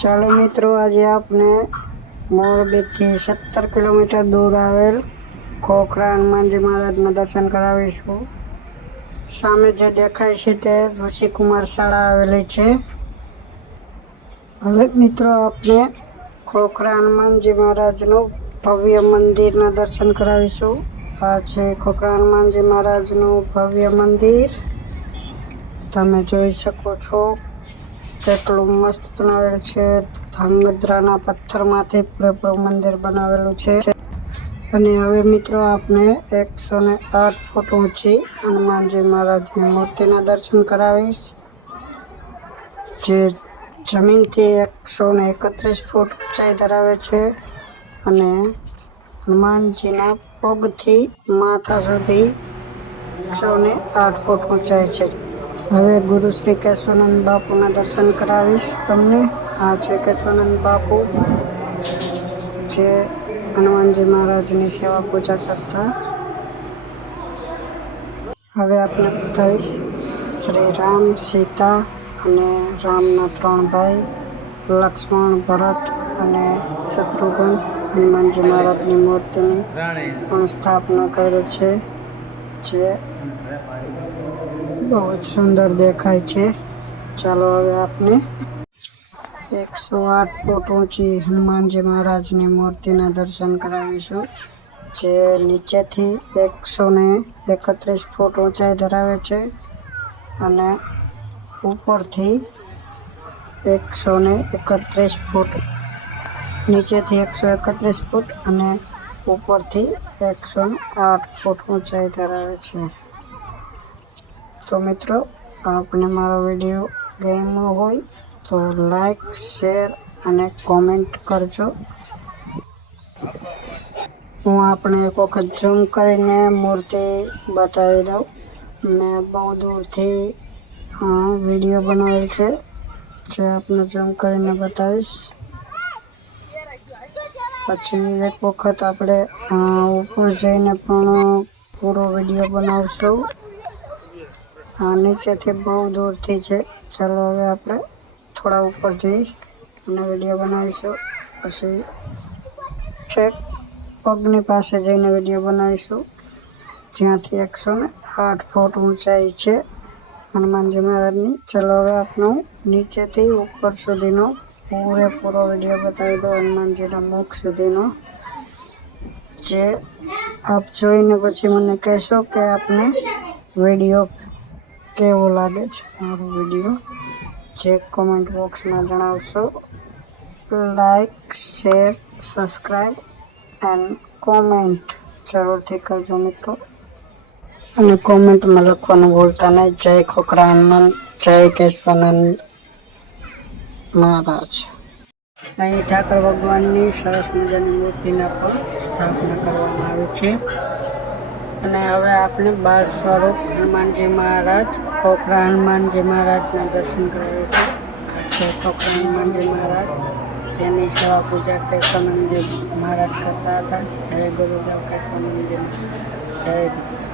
ચાલો મિત્રો, આજે આપણે મોરબીથી 17 કિલોમીટર દૂર આવેલ ખોખરા હનુમાનજી મહારાજના દર્શન કરાવીશું. સામે જે દેખાય છે તે ઋષિકુમાર શાળા આવેલી છે. હવે મિત્રો, આપણે ખોખરા હનુમાનજી મહારાજનું ભવ્ય મંદિરના દર્શન કરાવીશું. આ છે ખોખરા હનુમાનજી મહારાજનું ભવ્ય મંદિર. તમે જોઈ શકો છો કેટલું મસ્ત બનાવેલ છે. ધાંગધ્રાના પથ્થરમાંથી પૂરેપૂરું મંદિર બનાવેલું છે. અને હવે મિત્રો, આપણે 108 ફૂટ ઊંચી હનુમાનજી મહારાજની મૂર્તિના દર્શન કરાવીશ, જે જમીનથી 131 ફૂટ ઊંચાઈ ધરાવે છે અને હનુમાનજીના પગથી માથા સુધી 108 ફૂટ ઊંચાઈ છે. હવે ગુરુ શ્રી કેશવાનંદ બાપુના દર્શન કરાવીશ તમને. આ છે કેશવાનંદ બાપુ, જે હનુમાનજી મહારાજની સેવા પૂજા કરતા. હવે આપણે બતાવીશ શ્રી રામ, સીતા અને રામના 3 ભાઈ લક્ષ્મણ, ભરત અને શત્રુઘ્ન હનુમાનજી મહારાજની મૂર્તિની પણ સ્થાપના કરેલ છે, જે બહુ જ સુંદર દેખાય છે. ચાલો હવે આપણે 108 ફૂટ ઊંચી હનુમાનજી મહારાજની મૂર્તિના દર્શન કરાવીશું, જે નીચેથી 131 ફૂટ ઊંચાઈ ધરાવે છે અને ઉપરથી 131 ફૂટ, નીચેથી 131 ફૂટ અને ઉપરથી 108 ફૂટ ઊંચાઈ ધરાવે છે. તો મિત્રો, આપને મારો વિડીયો ગમ્યો હોય તો લાઈક, શેર અને કોમેન્ટ કરજો. હું આપણે એક વખત ઝૂમ કરીને મૂર્તિ બતાવી દઉં. મેં બહુ દૂરથી વિડીયો બનાવેલ છે, જે આપણે ઝૂમ કરીને બતાવીશ. પછી એક વખત આપણે ઉપર જઈને પણ પૂરો વિડીયો બનાવશું. આ નીચેથી બહુ દૂરથી છે. ચાલો હવે આપણે થોડા ઉપર જઈ અને વિડીયો બનાવીશું. પછી છેક પગની પાસે જઈને વિડીયો બનાવીશું, જ્યાંથી 108 ફૂટ ઊંચાઈ છે હનુમાનજી મહારાજની. ચાલો હવે આપણું નીચેથી ઉપર સુધીનો પૂરેપૂરો વિડીયો બતાવી દો, હનુમાનજીના મુખ સુધીનો, જે આપ જોઈને પછી મને કહેશો કે આપને વિડીયો કેવો લાગે છે. મારો વિડીયો જે કોમેન્ટ બોક્સમાં જણાવશો. Like, share, subscribe and comment જરૂરથી કરજો મિત્રો. અને કોમેન્ટમાં લખવાનું ભૂલતા નહીં. જય ખોખરા હનુમાન, જય કેશવાનંદ મહારાજ. અહીં ઠાકર ભગવાનની સરસ મજાની મૂર્તિના પણ સ્થાપના કરવામાં આવી છે. અને હવે આપણે 12 સ્વરૂપ હનુમાનજી મહારાજ, ખોખરા હનુમાનજી મહારાજના દર્શન કરાવીશું. આ છે ખોખરા હનુમાનજી મહારાજ, જેની સેવા પૂજા કેશવાનંદજી મહારાજ કરતા હતા. જય ગુરુદેવ કેશવાનંદજી, જય ગુરુ.